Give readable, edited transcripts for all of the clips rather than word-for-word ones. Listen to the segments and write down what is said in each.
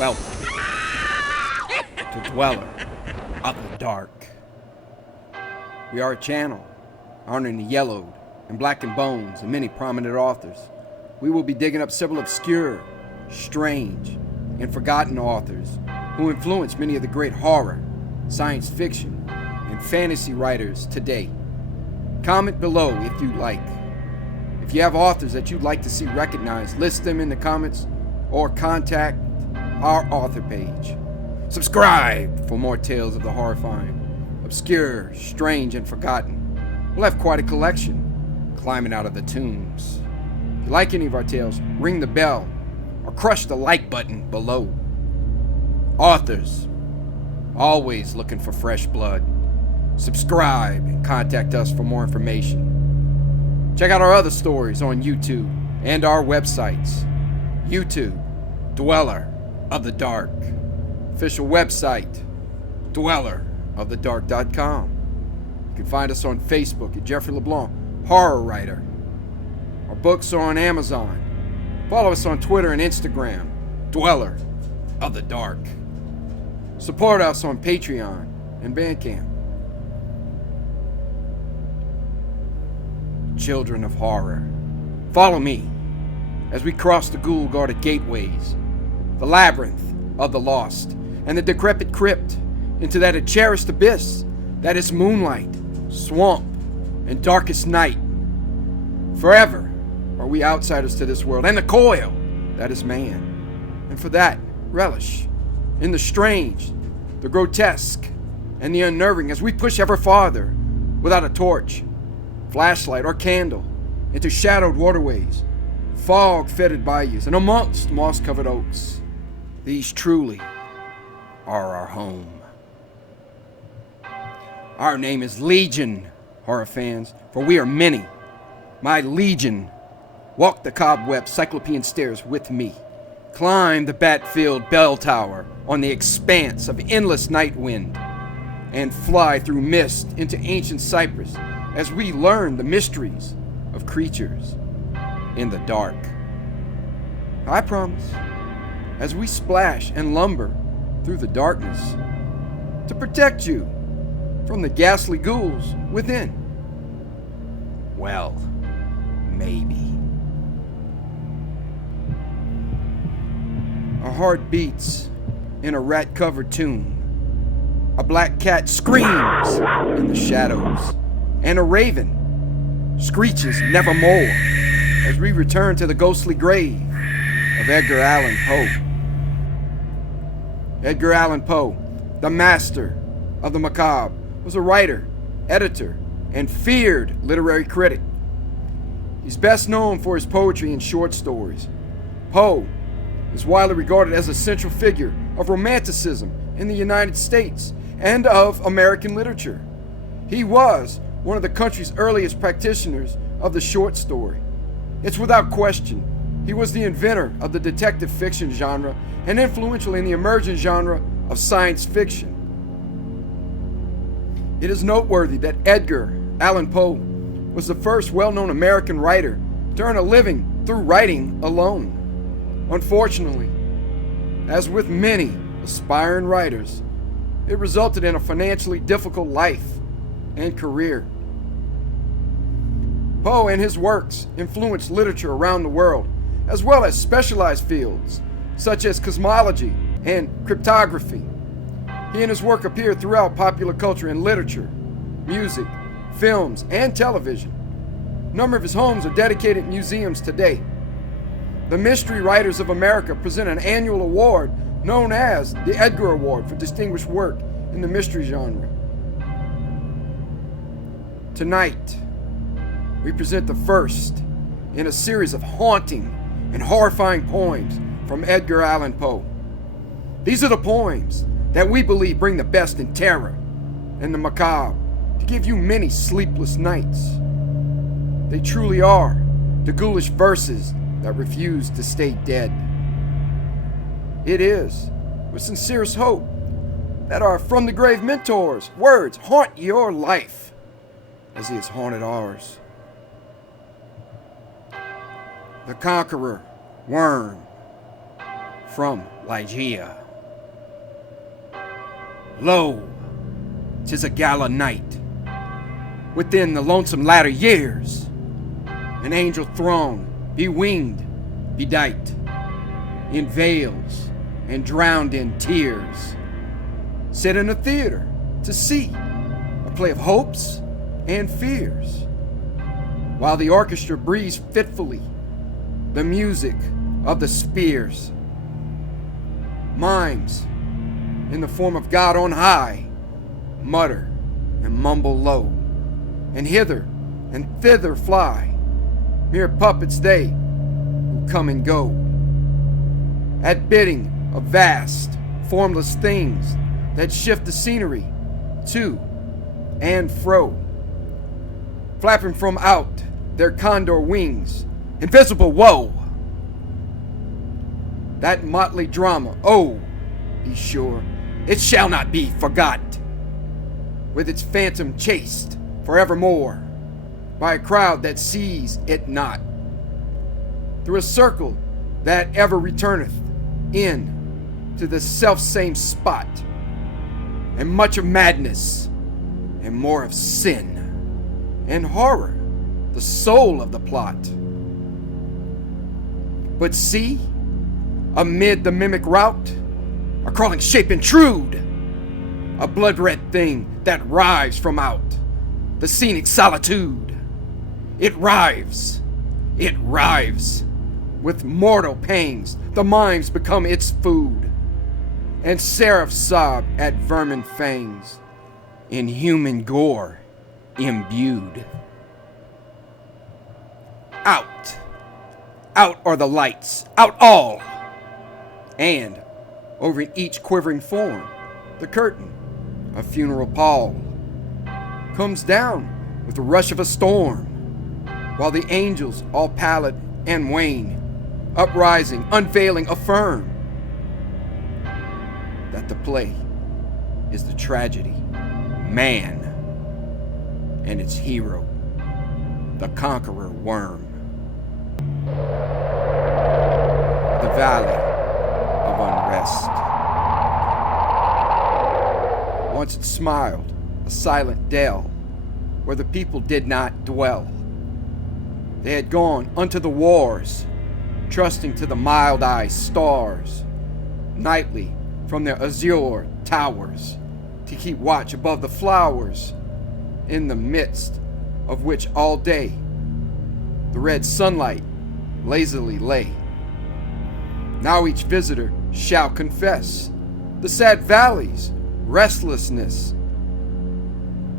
Welcome to Dweller of the Dark. We are a channel honoring the yellowed and blackened bones of many prominent authors. We will be digging up several obscure, strange, and forgotten authors who influenced many of the great horror, science fiction, and fantasy writers today. Comment below if you like. If you have authors that you'd like to see recognized, list them in the comments or contact our author page. Subscribe for more tales of the horrifying, obscure, strange, and forgotten. We'll have quite a collection climbing out of the tombs. If you like any of our tales, ring the bell or crush the like button below. Authors, always looking for fresh blood. Subscribe and contact us for more information. Check out our other stories on YouTube and our websites. YouTube, Dweller of the Dark. Official website, dwellerofthedark.com. You can find us on Facebook at Jeffrey LeBlanc, horror writer. Our books are on Amazon. Follow us on Twitter and Instagram, Dweller of the Dark. Support us on Patreon and Bandcamp. Children of horror, follow me as we cross the ghoul-guarded gateways, the labyrinth of the lost, and the decrepit crypt into that cherished abyss that is moonlight, swamp, and darkest night. Forever are we outsiders to this world and the coil that is man, and for that relish in the strange, the grotesque, and the unnerving as we push ever farther without a torch, flashlight, or candle into shadowed waterways, fog-fetid bayous, and amongst moss-covered oaks. These truly are our home. Our name is Legion, horror fans, for we are many. My Legion, walk the cobweb cyclopean stairs with me. Climb the bat-filled bell tower on the expanse of endless night wind, and fly through mist into ancient cypress as we learn the mysteries of creatures in the dark. I promise, as we splash and lumber through the darkness, to protect you from the ghastly ghouls within. Well, maybe. Our heart beats in a rat-covered tomb. A black cat screams in the shadows, and a raven screeches nevermore as we return to the ghostly grave of Edgar Allan Poe. Edgar Allan Poe, the master of the macabre, was a writer, editor, and feared literary critic. He's best known for his poetry and short stories. Poe is widely regarded as a central figure of Romanticism in the United States and of American literature. He was one of the country's earliest practitioners of the short story. It's without question, he was the inventor of the detective fiction genre and influential in the emerging genre of science fiction. It is noteworthy that Edgar Allan Poe was the first well-known American writer to earn a living through writing alone. Unfortunately, as with many aspiring writers, it resulted in a financially difficult life and career. Poe and his works influenced literature around the world, as well as specialized fields such as cosmology and cryptography. He and his work appear throughout popular culture in literature, music, films, and television. A number of his homes are dedicated museums today. The Mystery Writers of America present an annual award known as the Edgar Award for distinguished work in the mystery genre. Tonight, we present the first in a series of haunting and horrifying poems from Edgar Allan Poe. These are the poems that we believe bring the best in terror and the macabre to give you many sleepless nights. They truly are the ghoulish verses that refuse to stay dead. It is with sincerest hope that our From the Grave mentors' words haunt your life as he has haunted ours. The Conqueror Worm from Ligeia. Lo, 'tis a gala night. Within the lonesome latter years, an angel throng, bewinged, bedight, in veils and drowned in tears, sit in a theater to see a play of hopes and fears, while the orchestra breathes fitfully the music of the spheres. Mimes, in the form of God on high, mutter and mumble low, and hither and thither fly, mere puppets they who come and go, at bidding of vast, formless things that shift the scenery to and fro, flapping from out their condor wings, invisible woe. That motley drama, oh, be sure, it shall not be forgot, with its phantom chased forevermore by a crowd that sees it not, through a circle that ever returneth in to the self-same spot, and much of madness and more of sin and horror, the soul of the plot. But see, amid the mimic rout, a crawling shape intrude, a blood-red thing that rives from out the scenic solitude. It rives with mortal pangs. The mimes become its food, and seraphs sob at vermin fangs, in human gore imbued. Out are the lights, out all, and over each quivering form, the curtain of funeral pall comes down with the rush of a storm, while the angels, all pallid and wan, uprising, unveiling, affirm that the play is the tragedy, man, and its hero, the conqueror worm. The Valley of Unrest. Once it smiled, a silent dell, where the people did not dwell. They had gone unto the wars, trusting to the mild-eyed stars, nightly from their azure towers, to keep watch above the flowers, in the midst of which all day the red sunlight lazily lay. Now each visitor shall confess the sad valley's restlessness.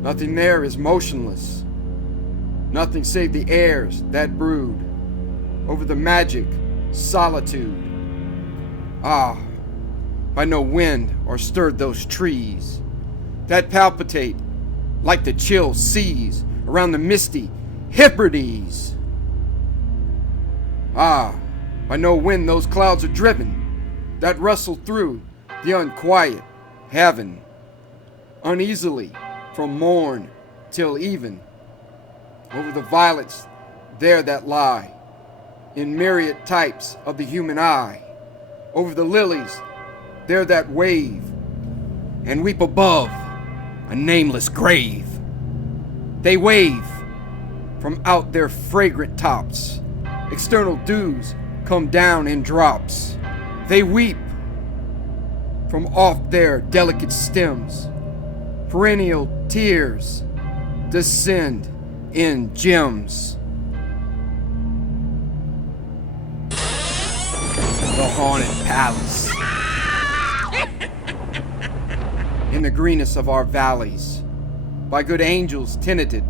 Nothing there is motionless, nothing save the airs that brood over the magic solitude. Ah, by no wind or stirred those trees that palpitate like the chill seas around the misty Hebrides. Ah, by no wind those clouds are driven that rustle through the unquiet heaven, uneasily from morn till even, over the violets there that lie in myriad types of the human eye, over the lilies there that wave and weep above a nameless grave. They wave from out their fragrant tops, external dews come down in drops. They weep from off their delicate stems, perennial tears descend in gems. The haunted palace. In the greenest of our valleys, by good angels tenanted,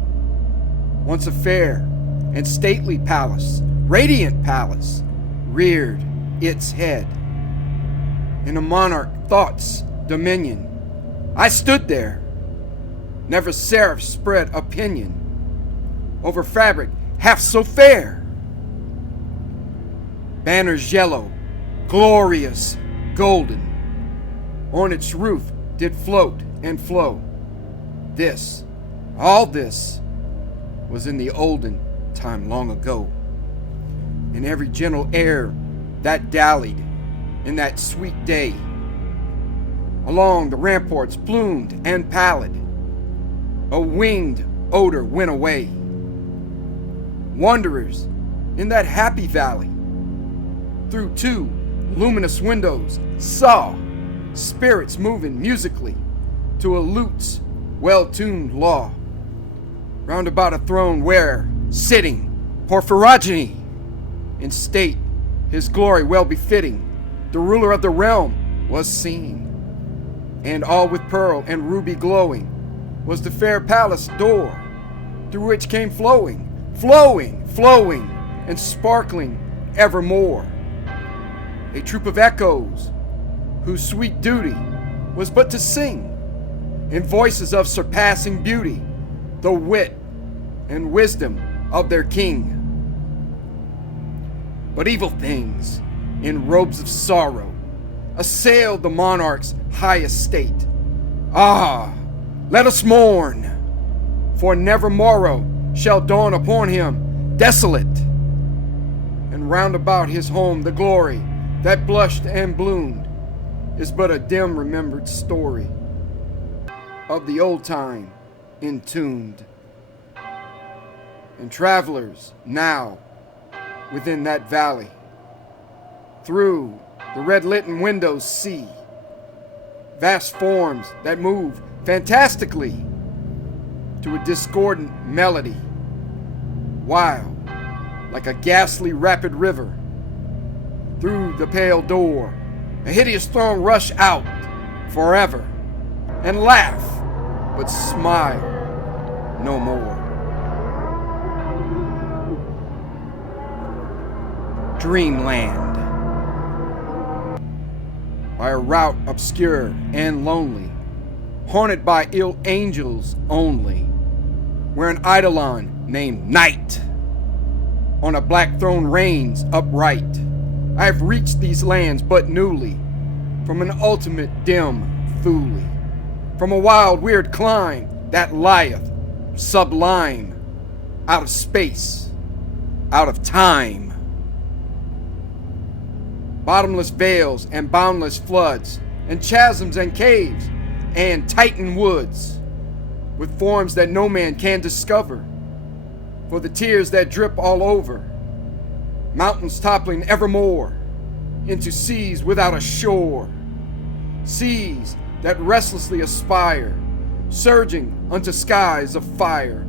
once a fair and stately palace, radiant palace, reared its head. In a monarch thought's dominion, I stood there. Never seraph spread opinion over fabric half so fair. Banners yellow, glorious, golden, on its roof did float and flow. This, all this, was in the olden time long ago. In every gentle air that dallied in that sweet day. Along the ramparts plumed and pallid, a winged odor went away. Wanderers in that happy valley, through two luminous windows, saw spirits moving musically to a lute's well-tuned law. Round about a throne where, sitting, Porphyrogeny, in state, his glory well befitting, the ruler of the realm was seen. And all with pearl and ruby glowing was the fair palace door, through which came flowing, and sparkling evermore a troop of echoes, whose sweet duty was but to sing, in voices of surpassing beauty, the wit and wisdom of their king. But evil things, in robes of sorrow, assailed the monarch's high estate. Ah, let us mourn, for never morrow shall dawn upon him desolate, and round about his home the glory that blushed and bloomed is but a dim remembered story of the old time entombed. And travelers now within that valley, through the red-litten windows see vast forms that move fantastically to a discordant melody, while, like a ghastly rapid river, through the pale door, a hideous throng rush out forever, and laugh, but smile no more. Dreamland. By a route obscure and lonely, haunted by ill angels only, where an eidolon named Night on a black throne reigns upright. I have reached these lands but newly, from an ultimate dim Thule, from a wild weird clime that lieth sublime, out of space, out of time. Bottomless vales and boundless floods, and chasms and caves, and titan woods, with forms that no man can discover, for the tears that drip all over, mountains toppling evermore, into seas without a shore, seas that restlessly aspire, surging unto skies of fire,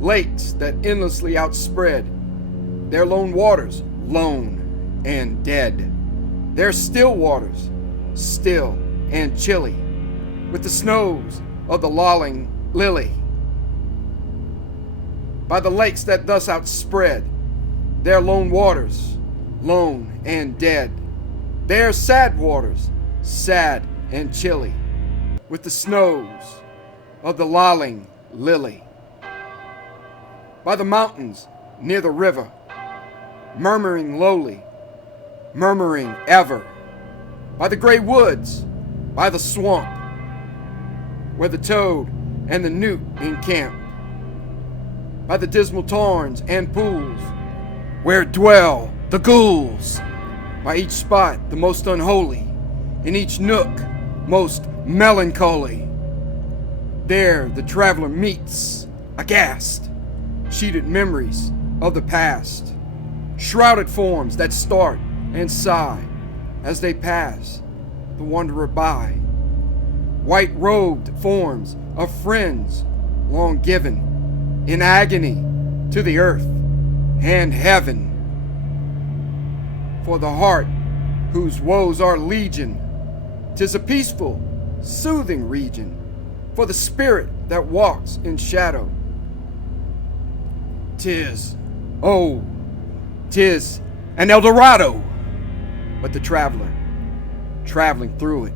lakes that endlessly outspread their lone waters, lone and dead, their still waters, still and chilly, with the snows of the lolling lily. By the lakes that thus outspread their lone waters, lone and dead, their sad waters, sad and chilly, with the snows of the lolling lily. By the mountains near the river, murmuring lowly, murmuring ever, by the gray woods, by the swamp, where the toad and the newt encamp, by the dismal tarns and pools, where dwell the ghouls, by each spot the most unholy, in each nook most melancholy. There the traveler meets, aghast, sheeted memories of the past, shrouded forms that start and sigh as they pass the wanderer by, white-robed forms of friends long given in agony to the earth and heaven. For the heart whose woes are legion, 'tis a peaceful, soothing region for the spirit that walks in shadow. 'Tis an El Dorado. But the traveler, traveling through it,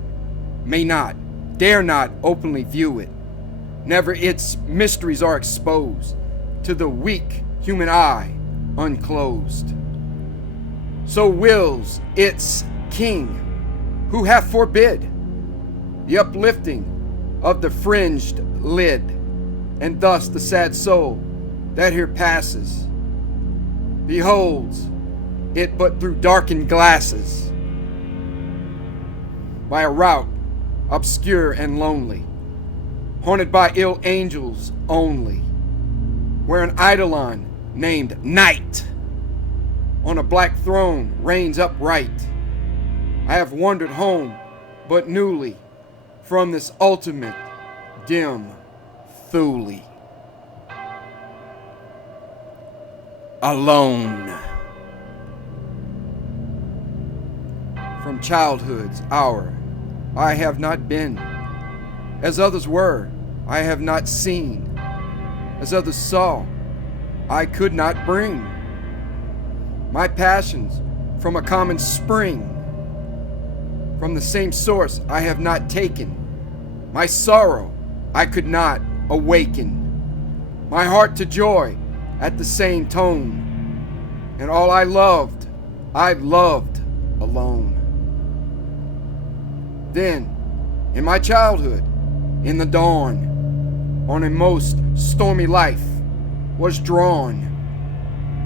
may not, dare not openly view it. Never its mysteries are exposed to the weak human eye unclosed. So wills its king, who hath forbid the uplifting of the fringed lid, and thus the sad soul that here passes beholds it but through darkened glasses, by a route obscure and lonely, haunted by ill angels only, where an eidolon named Night on a black throne reigns upright. I have wandered home, but newly, from this ultimate dim Thule. Alone. From childhood's hour, I have not been. As others were, I have not seen. As others saw, I could not bring. My passions from a common spring. From the same source I have not taken. My sorrow I could not awaken. My heart to joy at the same tone. And all I loved alone. Then, in my childhood, in the dawn, on a most stormy life, was drawn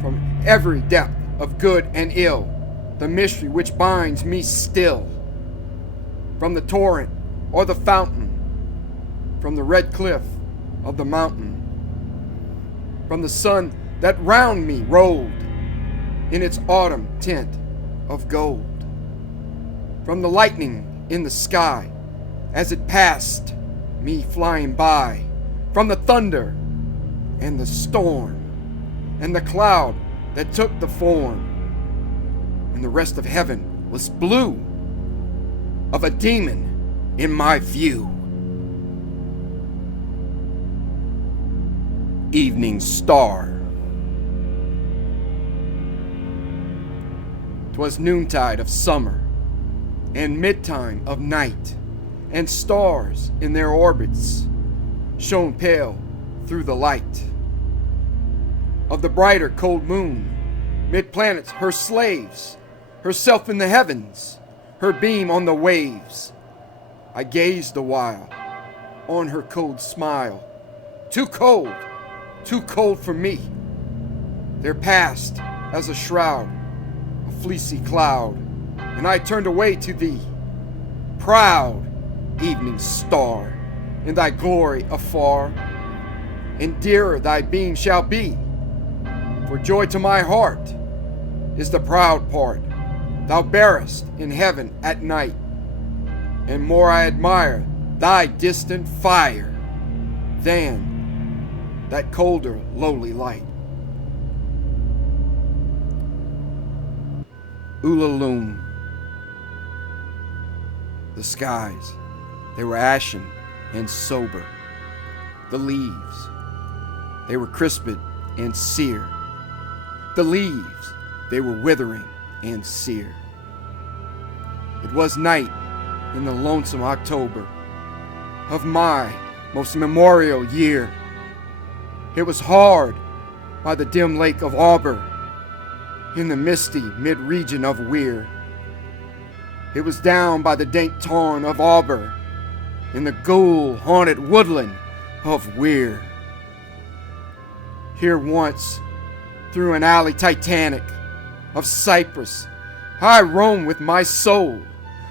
from every depth of good and ill, the mystery which binds me still. From the torrent or the fountain, from the red cliff of the mountain, from the sun that round me rolled in its autumn tint of gold, from the lightning in the sky as it passed me flying by, from the thunder and the storm and the cloud that took the form, and the rest of heaven was blue of a demon in my view. Evening star. 'Twas noontide of summer, and midtime of night, and stars in their orbits shone pale through the light of the brighter cold moon, mid planets her slaves, herself in the heavens, her beam on the waves. I gazed a while on her cold smile, too cold for me. There passed as a shroud, a fleecy cloud, and I turned away to thee, proud evening star, in thy glory afar, and dearer thy beam shall be, for joy to my heart is the proud part thou bearest in heaven at night, and more I admire thy distant fire than that colder lowly light. Ulaloon. The skies, they were ashen and sober. The leaves, they were crisped and sere. The leaves, they were withering and sere. It was night in the lonesome October of my most memorial year. It was hard by the dim lake of Auber, in the misty mid-region of Weir. It was down by the dank tarn of Auber, in the ghoul-haunted woodland of Weir. Here once, through an alley titanic of cypress, I roamed with my soul,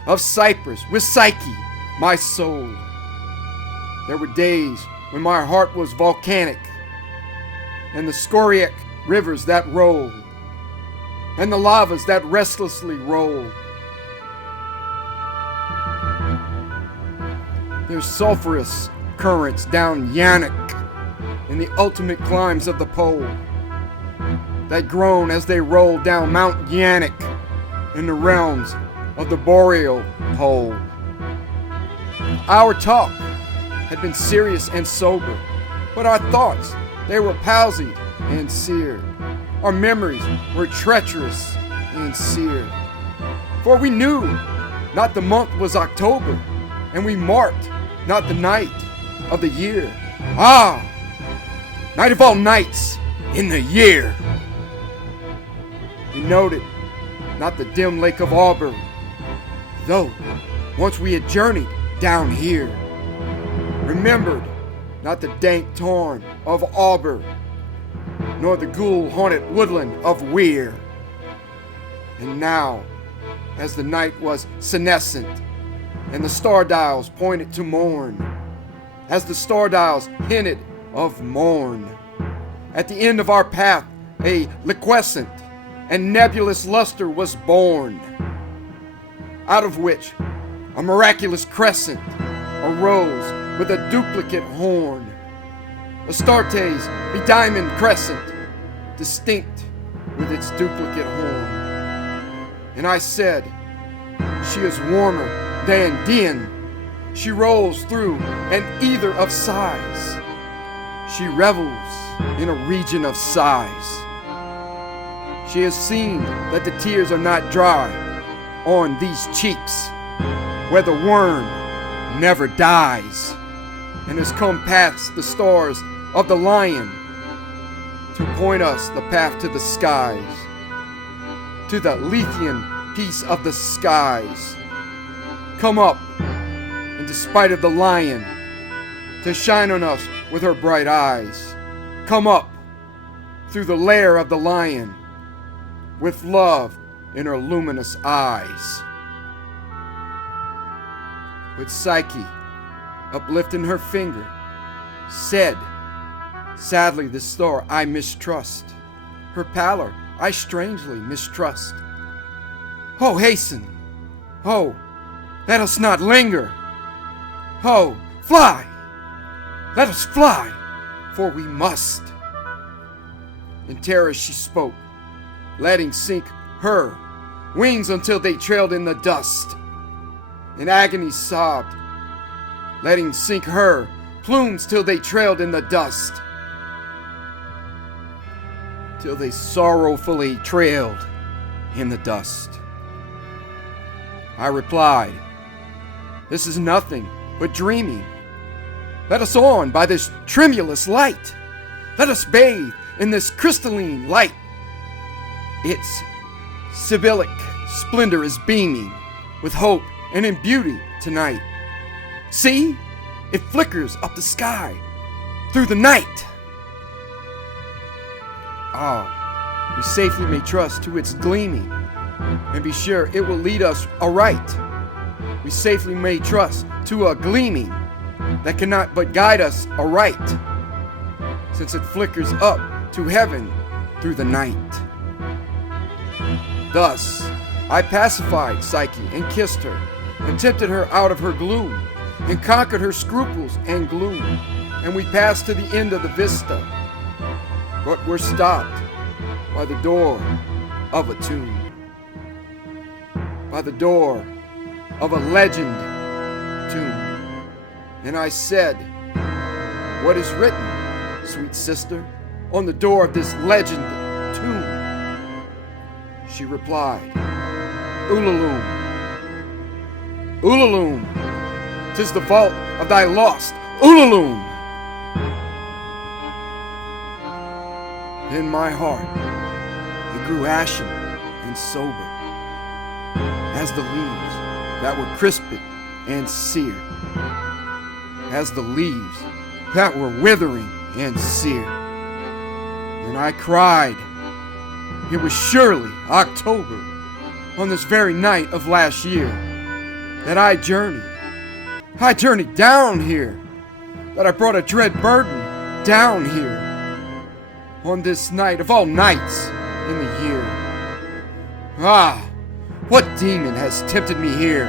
of cypress with Psyche, my soul. There were days when my heart was volcanic, and the scoriac rivers that roll, and the lavas that restlessly roll. There's sulphurous currents down Yannick in the ultimate climbs of the pole that groan as they roll down Mount Yannick in the realms of the boreal pole. Our talk had been serious and sober, but our thoughts, they were palsied and seared. Our memories were treacherous and seared. For we knew not the month was October, and we marked not the night of the year. Ah, night of all nights in the year. We noted not the dim lake of Auber, though once we had journeyed down here. Remembered not the dank tarn of Auber, nor the ghoul-haunted woodland of Weir. And now, as the night was senescent, and the star dials pointed to morn, as the star dials hinted of morn. At the end of our path, a liquescent and nebulous luster was born, out of which a miraculous crescent arose with a duplicate horn, Astarte's bediamond crescent, distinct with its duplicate horn. And I said, she is warmer than din. She rolls through an ether of sighs. She revels in a region of sighs. She has seen that the tears are not dry on these cheeks, where the worm never dies, and has come past the stars of the lion to point us the path to the skies, to the Lethean peace of the skies. Come up, in despite of the lion, to shine on us with her bright eyes. Come up, through the lair of the lion, with love in her luminous eyes. But Psyche, uplifting her finger, said, sadly the star I mistrust, her pallor I strangely mistrust. Oh, hasten! Oh, let us not linger! Oh, fly! Let us fly, for we must. In terror she spoke, letting sink her wings until they trailed in the dust. In agony sobbed, letting sink her plumes till they trailed in the dust. Till they sorrowfully trailed in the dust. I replied, this is nothing but dreaming. Let us on by this tremulous light. Let us bathe in this crystalline light. Its Sibyllic splendor is beaming with hope and in beauty tonight. See, it flickers up the sky through the night. Ah, we safely may trust to its gleaming, and be sure it will lead us aright. We safely may trust to a gleaming that cannot but guide us aright, since it flickers up to heaven through the night. Thus, I pacified Psyche and kissed her, and tempted her out of her gloom, and conquered her scruples and gloom, and we passed to the end of the vista, but were stopped by the door of a tomb, by the door of a legend tomb. And I said, what is written, sweet sister, on the door of this legend tomb? She replied, Ulalume, Ulalume, 'tis the vault of thy lost Ulalume. In my heart, it grew ashen and sober, as the leaves that were crisped and seared, as the leaves that were withering and seared. And I cried, it was surely October, on this very night of last year, that I journeyed down here, that I brought a dread burden down here, on this night of all nights in the year. Ah, what demon has tempted me here?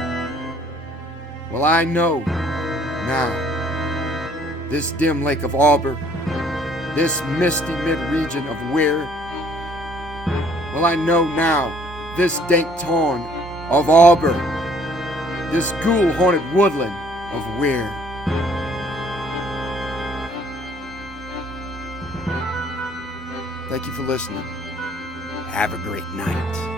Well, I know now, this dim lake of Auber, this misty mid-region of Weir. Well, I know now, this dank tarn of Auber, this ghoul-haunted woodland of Weir. Thank you for listening. Have a great night.